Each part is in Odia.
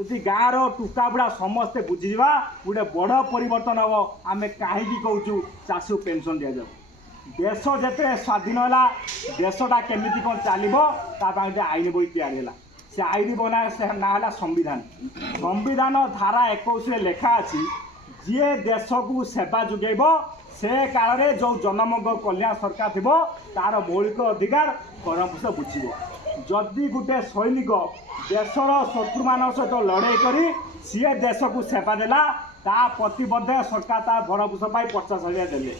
ଯଦି ଗାଁର ଟୁକା ବୁଢ଼ା ସମସ୍ତେ ବୁଝିଯିବା ଗୋଟେ ବଡ଼ ପରିବର୍ତ୍ତନ ହେବ। ଆମେ କାହିଁକି କହୁଛୁ ଚାଷୀକୁ ପେନ୍ସନ୍ ଦିଆଯାଉ। ଦେଶ ଯେତେ ସ୍ୱାଧୀନ ହେଲା ଦେଶଟା କେମିତି କ'ଣ ଚାଲିବ ତା ପାଇଁ ଗୋଟେ ଆଇନ ବହି ତିଆରି ହେଲା। ସେ ଆଇନ ବନା ସେ ନାଁ ହେଲା ସମ୍ବିଧାନ। ସମ୍ବିଧାନ ଧାରା 21ରେ ଲେଖା ଅଛି ଯିଏ ଦେଶକୁ ସେବା ଯୋଗାଇବ ସେ କାଳରେ ଯେଉଁ ଜନମଙ୍ଗଳ କଲ୍ୟାଣ ସରକାର ଥିବ ତାର ମୌଳିକ ଅଧିକାର କର୍ମପୋଷ ବୁଝିବ। ଯଦି ଗୋଟେ ସୈନିକ ଦେଶର ଶତ୍ରୁମାନଙ୍କ ସହିତ ଲଢ଼େଇ କରି ସିଏ ଦେଶକୁ ସେବା ଦେଲା ତା ପ୍ରତିବଦ୍ଧ ସରକାର ତା ଭରଣପୋଷ ପାଇଁ 50,000 ଦେଲେ।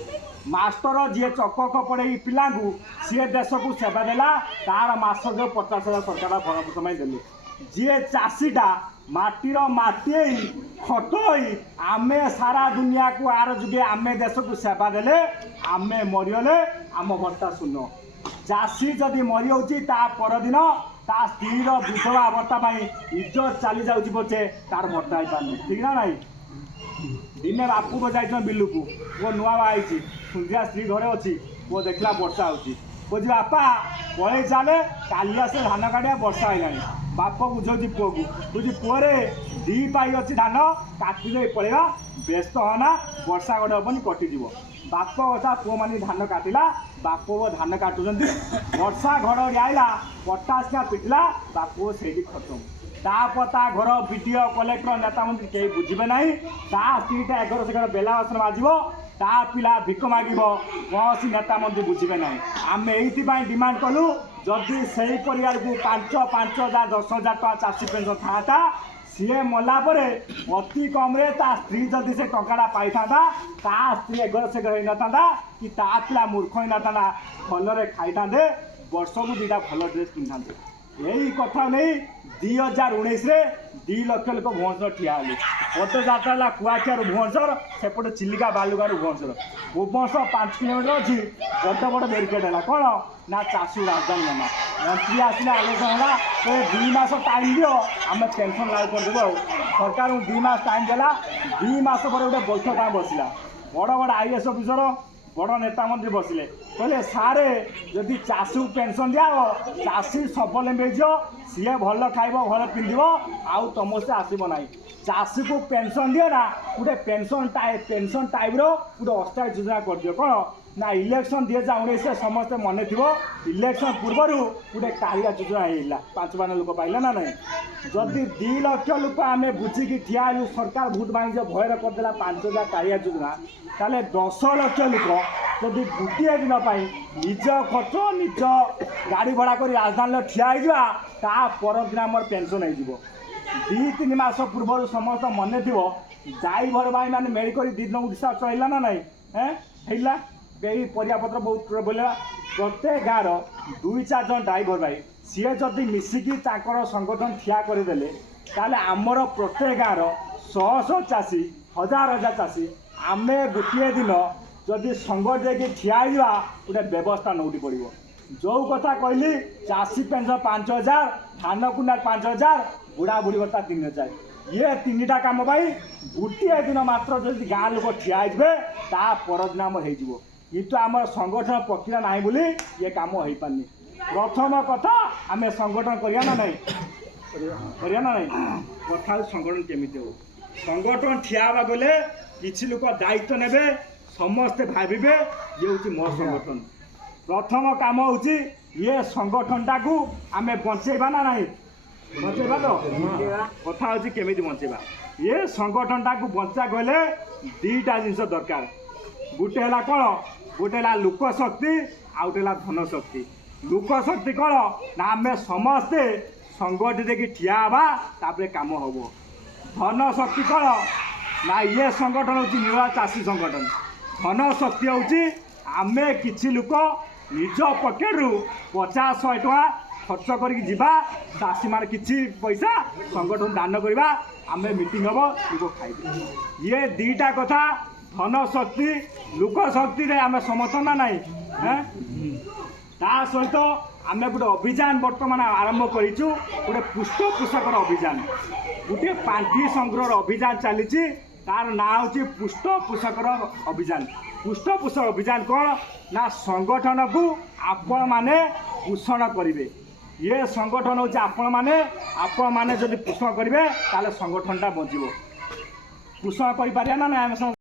ମାଷ୍ଟର ଯିଏ ଚକ ପଢ଼େଇ ପିଲାଙ୍କୁ ସିଏ ଦେଶକୁ ସେବା ଦେଲା ତାର ମାସକୁ 50,000 ସରକାର ଭରଣପୋଷ ପାଇଁ ଦେଲେ। ଯିଏ ଚାଷୀଟା ମାଟିର ମାଟି ଖଟୋଇ ଆମେ ସାରା ଦୁନିଆକୁ ଆର ଯୁଗେ ଆମେ ଦେଶକୁ ସେବା ଦେଲେ ଆମେ ମରିଗଲେ ଆମ ଭତ୍ତା ଶୂନ୍ୟ। ଚାଷୀ ଯଦି ମରିଯାଉଛି ତା ପରଦିନ ତା ସ୍ତ୍ରୀର ବିଧବା ଭତ୍ତା ପାଇଁ ଇଜ୍ଜତ ଚାଲି ଯାଉଛି ପଛେ ତାର ଭତ୍ତା ହେଇପାରୁନି। ଠିକ୍ ନା ନାଇଁ? ଦିନେ ବାପୁ ଯାଇଛନ୍ତି ବିଲକୁ, ପୁଅ ନୂଆ ବାହା ହେଇଛି, ସନ୍ଧ୍ୟା ସ୍ତ୍ରୀ ଘରେ ଅଛି, ପୁଅ ଦେଖିଲା ବର୍ଷା ହେଉଛି, କହୁଛି ବାପା ପଳେଇ ଚାଲେ କାଲି ଆସେ ଧାନ କାଟିବା ବର୍ଷା ହେଇଲାଣି। ବାପ ବୁଝଉଛି ପୁଅକୁ, କହୁଛି ପୁଅରେ 2 ପାଇ ଅଛି ଧାନ କାଟିଦେଇ ପଳେଇବା, ବ୍ୟସ୍ତ ହନା ବର୍ଷା ଗୋଟେ ହେବନି କଟିଯିବ। ବାପ କଥା ପୁଅମାନେ ଧାନ କାଟିଲା, ବାପ ଧାନ କାଟୁଛନ୍ତି, ବର୍ଷା ଘଡ଼ଘଡ଼ି ଆଇଲା ପଟାସିଆ ପିଟିଲା, ବାପ ସେଇଠି ଖତମ। ତାପରେ ତା ଘର ବିଡ଼ିଓ କଲେକ୍ଟର ନେତାମନ୍ତ୍ରୀ କେହି ବୁଝିବେ ନାହିଁ। ତା ସ୍ତ୍ରୀଟା ଏଗର ସେଗର ବେଲା ବାସନ ମାଜିବ, ତା ପିଲା ଭିକ ମାଗିବ, କୌଣସି ନେତାମନ୍ତ୍ରୀ ବୁଝିବେ ନାହିଁ। ଆମେ ଏଇଥିପାଇଁ ଡିମାଣ୍ଡ କଲୁ ଯଦି ସେଇ ପରିବାରକୁ 5,000 10,000 ଟଙ୍କା ଚାଷୀ ପେନ୍ସନ୍ ଥାଆନ୍ତା ସିଏ ମଲା ପରେ ଅତି କମ୍ରେ ତା ସ୍ତ୍ରୀ ଯଦି ସେ ଟଙ୍କାଟା ପାଇଥାନ୍ତା ତା ସ୍ତ୍ରୀ ଏଗର ସେଗର ହେଇନଥାନ୍ତା କି ତା ପିଲା ମୂର୍ଖ ହେଇନଥାନ୍ତା, ଭଲରେ ଖାଇଥାନ୍ତେ, ବର୍ଷକୁ 2ଟା ଭଲ ଡ୍ରେସ୍ କିଣିଥାନ୍ତେ। ଏଇ କଥା ନେଇ 2019ରେ 2 ଲକ୍ଷ ଲୋକ ଭୁବନେଶ୍ୱର ଠିଆ ହେଲେ। ପଦଯାତ୍ରା ହେଲା କୁଆଖିଆରୁ ଭୁବନେଶ୍ୱର, ସେପଟେ ଚିଲିକା ବାଲୁଗାଁରୁ ଭୁବନେଶ୍ୱର। ଭୁବନେଶ୍ୱର 5 କିଲୋମିଟର ଅଛି, ବଡ଼ ବଡ଼ ବ୍ୟାରିକେଡ୍ ହେଲା। କ'ଣ ନା ଚାଷୀ ରାଜଧାନୀ ବନା। ମନ୍ତ୍ରୀ ଆସିଲେ ଆଲୋଚନା ହେଲା 2 ମାସ ଟାଇମ୍ ଦିଅ ଆମେ ପେନ୍ସନ୍ ଲାଗୁ କରିଦେବୁ। ଆଉ ସରକାରଙ୍କୁ 2 ମାସ ଟାଇମ୍ ଦେଲା। 2 ମାସ ପରେ ଗୋଟେ ବୈଠକ ବସିଲା। ବଡ଼ ବଡ଼ IAS ଅଫିସର ବଡ଼ ନେତା ମନ୍ତ୍ରୀ ବସିଲେ, କହିଲେ ସାରେ ଯଦି ଚାଷୀକୁ ପେନ୍ସନ୍ ଦିଆହେବ ଚାଷୀ ସ୍ୱାବଲମ୍ବୀ ହେଇଯିବ, ସିଏ ଭଲ ଖାଇବ ଭଲ ପିନ୍ଧିବ ଆଉ ସମସ୍ତେ ଆସିବ ନାହିଁ। ଚାଷୀକୁ ପେନ୍ସନ୍ ଦିଅ ନା ଗୋଟେ ପେନ୍ସନ୍ ଟାଇପ୍ର ଗୋଟେ ଅସ୍ଥାୟୀ ଯୋଜନା କରିଦିଅ। କ'ଣ ନା ଇଲେକ୍ସନ୍ 2019ରେ ସମସ୍ତେ ମନେ ଥିବ ଇଲେକ୍ସନ୍ ପୂର୍ବରୁ ଗୋଟେ କାଳିଆ ଯୋଜନା ହେଇଥିଲା, 5 ଲୋକ ପାଇଲେ ନା ନାହିଁ। ଯଦି 2 ଲକ୍ଷ ଲୋକ ଆମେ ବୁଝିକି ଠିଆ ହେଲୁ ସରକାର ଭୋଟ ବାଣିଜ୍ୟ ଭୟରେ କରିଦେଲା 5,000 କାଳିଆ ଯୋଜନା, ତାହେଲେ 10 ଲକ୍ଷ ଲୋକ ଯଦି ଗୋଟିଏ ଦିନ ପାଇଁ ନିଜ ଖର୍ଚ୍ଚ ନିଜ ଗାଡ଼ି ଭଡ଼ା କରି ରାଜଧାନୀରେ ଠିଆ ହେଇଯିବା ତା ପରଦିନ ଆମର ପେନ୍ସନ୍ ହେଇଯିବ। 2-3 ମାସ ପୂର୍ବରୁ ସମସ୍ତ ମନେ ଥିବ ଡ୍ରାଇଭର ଭାଇମାନେ ମେଳି କରି 2 ଦିନ ଓଡ଼ିଶା ଚଳିଲା ନା ନାହିଁ? ହେଇଲା ଏଇ ପରିବାପତ୍ର ବହୁତ ବୋଲେ ପ୍ରତ୍ୟେକ ଗାଁର 2-4 ଜଣ ଡ୍ରାଇଭର ଭାଇ ସିଏ ଯଦି ମିଶିକି ତାଙ୍କର ସଂଗଠନ ଠିଆ କରିଦେଲେ ତାହେଲେ ଆମର ପ୍ରତ୍ୟେକ ଗାଁର 100 ଚାଷୀ 1000 ଚାଷୀ ଆମେ ଗୋଟିଏ ଦିନ ଯଦି ସଂଗଠନ ଦେଇକି ଠିଆ ହେଇଯିବା ଗୋଟେ ବ୍ୟବସ୍ଥା ନଉଟି ପଡ଼ିବ। ଯେଉଁ କଥା କହିଲି ଚାଷୀ ପେନ୍ସନ୍ 5,000, ଧାନ କୁଇଣ୍ଟାଲ 5,000, ବୁଢ଼ା ବୁଢ଼ୀ ଭତ୍ତା 3,000, ଇଏ 3ଟା କାମ ପାଇଁ ଗୋଟିଏ ଦିନ ମାତ୍ର ଯଦି ଗାଁ ଲୋକ ଠିଆ ହେଇଯିବେ ତା ପରଦିନ ଆମର ହେଇଯିବ। କିନ୍ତୁ ଆମର ସଂଗଠନ ପ୍ରକ୍ରିୟା ନାହିଁ ବୋଲି ଇଏ କାମ ହେଇପାରୁନି। ପ୍ରଥମ କଥା ଆମେ ସଂଗଠନ କରିବା ନା ନାହିଁ? କରିବା ନା ନାହିଁ? କଥା ସଂଗଠନ କେମିତି ହେବ? ସଂଗଠନ ଠିଆ ହେବା ଗଲେ କିଛି ଲୋକ ଦାୟିତ୍ୱ ନେବେ, ସମସ୍ତେ ଭାବିବେ ଇଏ ହେଉଛି ମୋ ସଂଗଠନ। ପ୍ରଥମ କାମ ହେଉଛି ଇଏ ସଂଗଠନଟାକୁ ଆମେ ବଞ୍ଚେଇବା ନା ନାହିଁ? ବଞ୍ଚେଇବା ତ? କଥା ହେଉଛି କେମିତି ବଞ୍ଚେଇବା। ଇଏ ସଂଗଠନଟାକୁ ବଞ୍ଚା ଗଲେ 2ଟା ଜିନିଷ ଦରକାର। ଗୋଟେ ହେଲା କ'ଣ? ଗୋଟେ ହେଲା ଲୋକ ଶକ୍ତି ଆଉ ଗୋଟେ ହେଲା ଧନ ଶକ୍ତି। ଲୋକ ଶକ୍ତି କ'ଣ ନା ଆମେ ସମସ୍ତେ ସଂଗଠିତ ଦେଇକି ଠିଆ ହେବା ତାପରେ କାମ ହେବ। ଧନ ଶକ୍ତି କ'ଣ ନା ଇଏ ସଂଗଠନ ହେଉଛି ନୂଆ ଚାଷୀ ସଂଗଠନ। ଧନ ଶକ୍ତି ହେଉଛି ଆମେ କିଛି ଲୋକ ନିଜ ପକେଟରୁ 50-100 ଟଙ୍କା ଖର୍ଚ୍ଚ କରିକି ଯିବା, ଚାଷୀମାନେ କିଛି ପଇସା ସଂଗଠନ ଦାନ କରିବା, ଆମେ ମିଟିଂ ହେବ ଲୋକ ଖାଇବେ। ଇଏ 2ଟା କଥା ଧନ ଶକ୍ତି ଲୋକ ଶକ୍ତିରେ ଆମେ ସମର୍ଥନ ନା ନାହିଁ? ତା ସହିତ ଆମେ ଗୋଟେ ଅଭିଯାନ ବର୍ତ୍ତମାନ ଆରମ୍ଭ କରିଛୁ, ଗୋଟେ ପୃଷ୍ଠପୋଷକର ଅଭିଯାନ, ଗୋଟିଏ ପାଣ୍ଠି ସଂଗ୍ରହର ଅଭିଯାନ ଚାଲିଛି। ତାର ନାଁ ହେଉଛି ପୃଷ୍ଠପୋଷକର ଅଭିଯାନ। ପୃଷ୍ଠପୋଷକ ଅଭିଯାନ କ'ଣ ନା ସଂଗଠନକୁ ଆପଣମାନେ ପୋଷଣ କରିବେ। ये संगठन हूँ आपण मैंने जब पोषण करेंगे ताले संगठनटा बचिब पोषण कर ना ना